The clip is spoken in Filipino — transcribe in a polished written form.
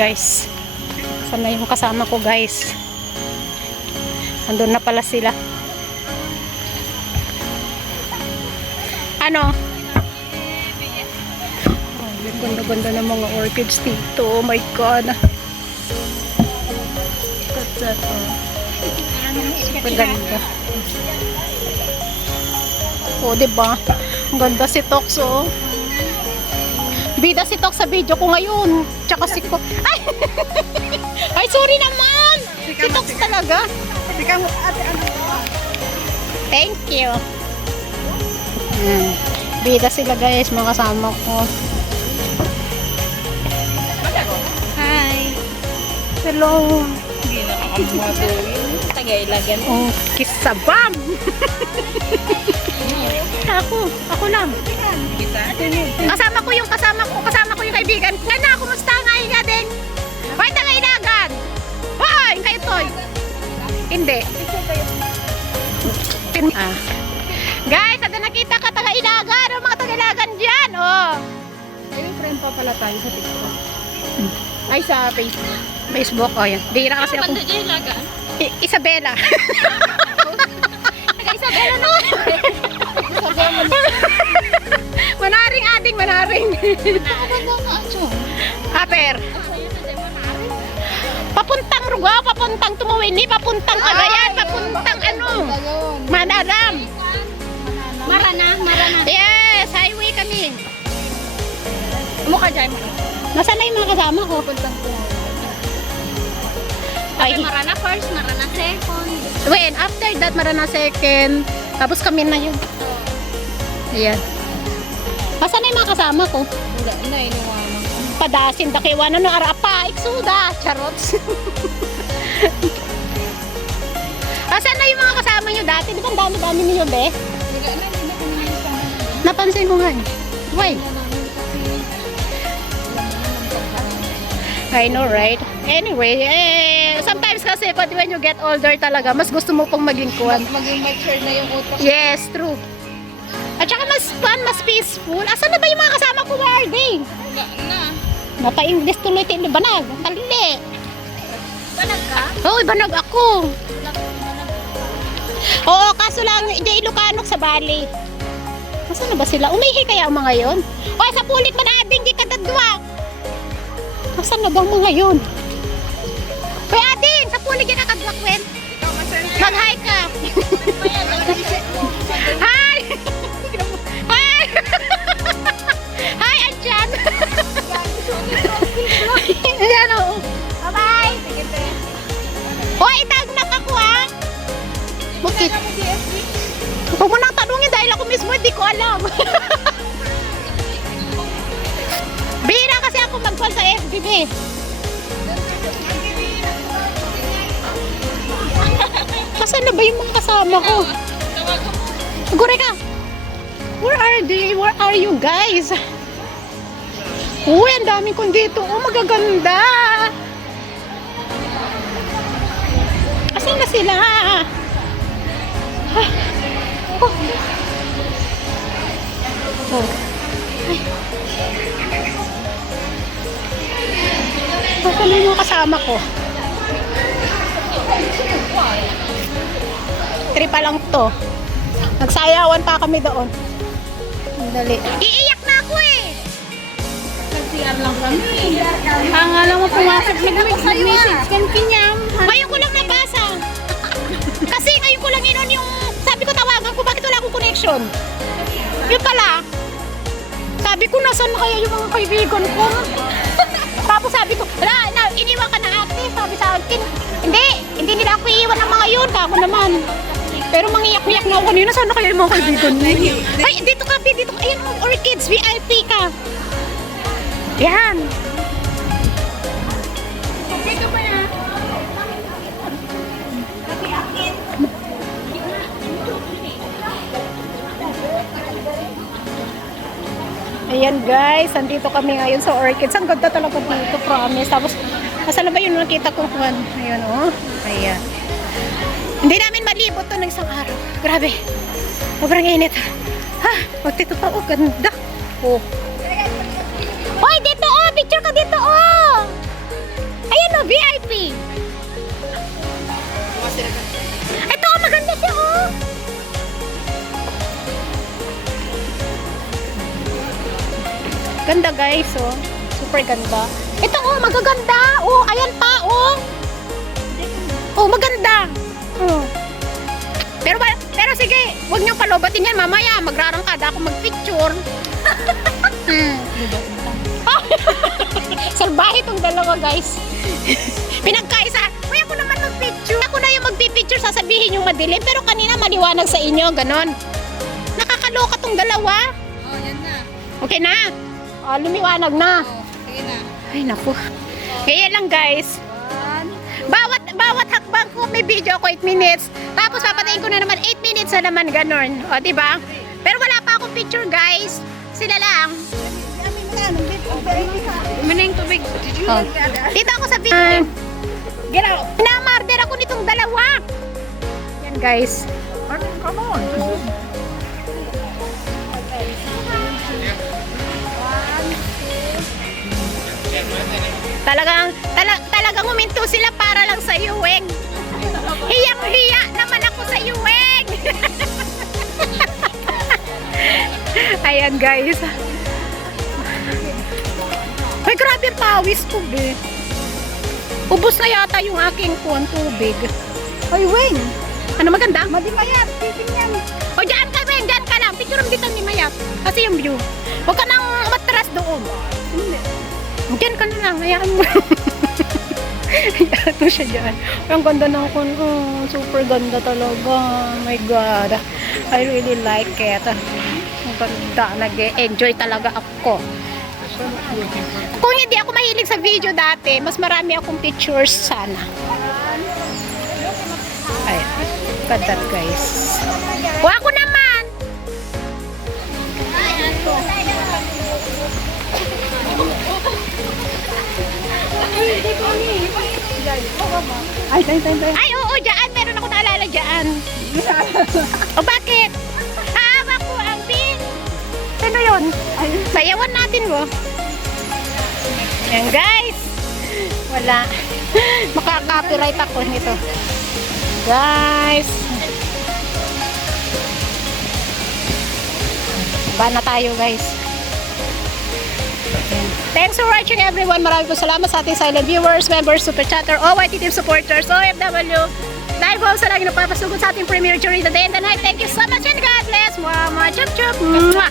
guys. Sana yung kasama ko guys. Andun na pala sila. Ano? Oh, yung ganda-ganda ng mga orchids dito. Oh my god. Look at that. Super ganda. Oh, diba? Ang ganda si Tox, oh. Bida si Tox sa video ko ngayon. Tsaka si ko. Ay! Ay, sorry naman! Si Tox talaga. Thank you. Bida sila guys, mga kasama ko. Hi! Hello! Hindi nakakamuha to yun. Tagailagan. Oh, kisabam! Ako lang. Kasama ko yung kaibigan ko. Nga na, kumusta nga nga din? Hoy, tagailagan! Hoy, kayo toy! Hindi. Guys, ada nakita ka tagailagan, o mga tagailagan dyan, oh. Ay, friend pa pala tayo sa TikTok. Ay, sa Facebook, oh yan. Bira kasi ako. Ano ba ilagan? Isabela. Taga-Isabela na. Manaring ading, manaring. Aper. Papuntang Ruga, papuntang Tumuwini, papuntang Cagayan, papuntang ano? Manaram. Marana. Yes, highway kami. Mukha dyan mo. Nasaan na yung mga kasama ko? Puntang ko. Ay, Marana first, Marana second. when after that, Marana second. Tapos kami na yun. Ayan. Nasaan na yung mga kasama ko? Wala na, iniwanan ko. Padasin, dakiwanan no arapa, iksuda, charots. Asan na yung mga kasama nyo dati? Di ba ang dami-dami ninyo, be? Wala na, hindi na kami nakasama. Napansin ko nga. Why? I know, right? Anyway, sometimes kasi when you get older talaga, mas gusto mo pong maging kuwan. Maging mature na yung utak. Yes, true. At saka mas fun, mas peaceful. Asan na ba yung mga kasama ko, where are they? Wala na. Napa-English tuloy tayo, banag. Tali. Banag ka? Oo, banag ako. Oo, kaso lang, hindi Ilocanok sa Bali. Nasaan na ba sila? Umihi kaya ang mga yon? O, sa pulit man ading, di kadadwa. Nasaan na bang mga yon? Uy, ading, sa pulit ka nakadwa, Kwen. Mag-hi ka. Hi! Hi! Hi, Anjan! Ayan o. Bye-bye! Hoy, itagnak ako ha! Bakit? Huwag mo nang tanungin dahil ako mismo hindi ko alam. Bira kasi ako mag-call sa FB. Nasaan na ba yung mga kasama ko? Gure ka! Where are they? Where are you guys? Uy, ang daming kong dito. Oh, magaganda! Asan na sila? Ah. Oh. Oh. Ay. Asan na yung kasama ko? Tripa lang to. Nagsayawan pa kami doon. Dali. Iiyak na ako eh! Nag-CR lang kami. Ang alam mo pumasok, nag-message kan kinyam. Ngayon ko lang nabasa. Kasi ngayon ko lang inon yung sabi ko tawagan ko, bakit wala akong connection? Yun pala. Sabi ko, nasan kaya yung mga kaibigan ko? Tapos sabi ko, iniwan ka na ate. Sabi sa akin, hindi nila ako iiwan ng mga yun. Kako naman. Pero mangiyak-iyak na ako kanina. Sana kaya yung mga kaibigan mo? Ay, dito ka, dito ka. Ayan, orchids, VIP ka. Yan. Dito pa na. Ayan guys, andito kami ngayon sa orchids. Ang ganda talaga dito, promise. Tapos, asan na ba yun nakita ko? Ayan, oh. Ayan. Hindi namin malibot to ng isang araw. Grabe. Sobrang init. Ha, magtito pa. Oh, ganda. Oh. Hoy, dito oh. Picture ka dito oh. guys. Oh. Super ganda. Ito oh, magaganda. Oh, ayan pa oh. Oh, maganda. Oh. Pero sige, huwag niyong palobatin yan mamaya. Magrarangkada ako magpicture. Salbahe itong dalawa guys. Pinagkaisa. Kaya ako naman magpicture. Ako na yung magpipicture, sasabihin yung madilim. Pero kanina maliwanag sa inyo, ganon. Nakakaloka tong dalawa. Oh, yan na. Okay na? Oh, lumiwanag na. Oh, sige na. Ay naku. Kaya lang guys. Bawat hakbang ko may video ako 8 minutes. Tapos papatayin ko na naman 8 minutes na naman ganon. O, diba? Pero wala pa akong picture guys. Sila lang. Mana yung tubig? Oh. Dito ako sa video. Get out. Namarder ako nitong dalawa. Yan guys. Come on. Talagang huminto sila para lang sa Yuweng. Hiyang-hiya naman ako sa Yuweng. Ayan guys. Ay grabe ang pawis ko be. Ubus na yata yung aking tubig. Ay Weng. Ano maganda? Madimayat. Titingnan. O dyan ka Weng, dyan ka lang. Picture dito ni Mayap. Kasi yung view. Huwag ka nang matras doon. Dyan ka na lang. Hayaan mo. Hayaan mo siya dyan. Ang ganda ng oh, super ganda talaga. Oh my God. I really like it. Ang ganda. Nag-enjoy talaga ako. Kung hindi ako mahilig sa video dati, mas marami akong pictures sana. Ay, ganda guys. O ako naman! Ay, oo, dyan. Meron ako naalala dyan. O bakit? Hawak ko ang pin. Ano yun? Sayawan natin mo. Yan guys. Wala. Makaka-copyright ako nito. Guys. Ba na tayo guys. Thanks for watching everyone. Maraming po salamat sa ating silent viewers, members, super chatter, OYT team supporters, OFW. Live host sa lagi nagpapasugod sa ating premiere during the day and the night. Thank you so much and God bless. Mwah, mwah, chup, chup. Mwah.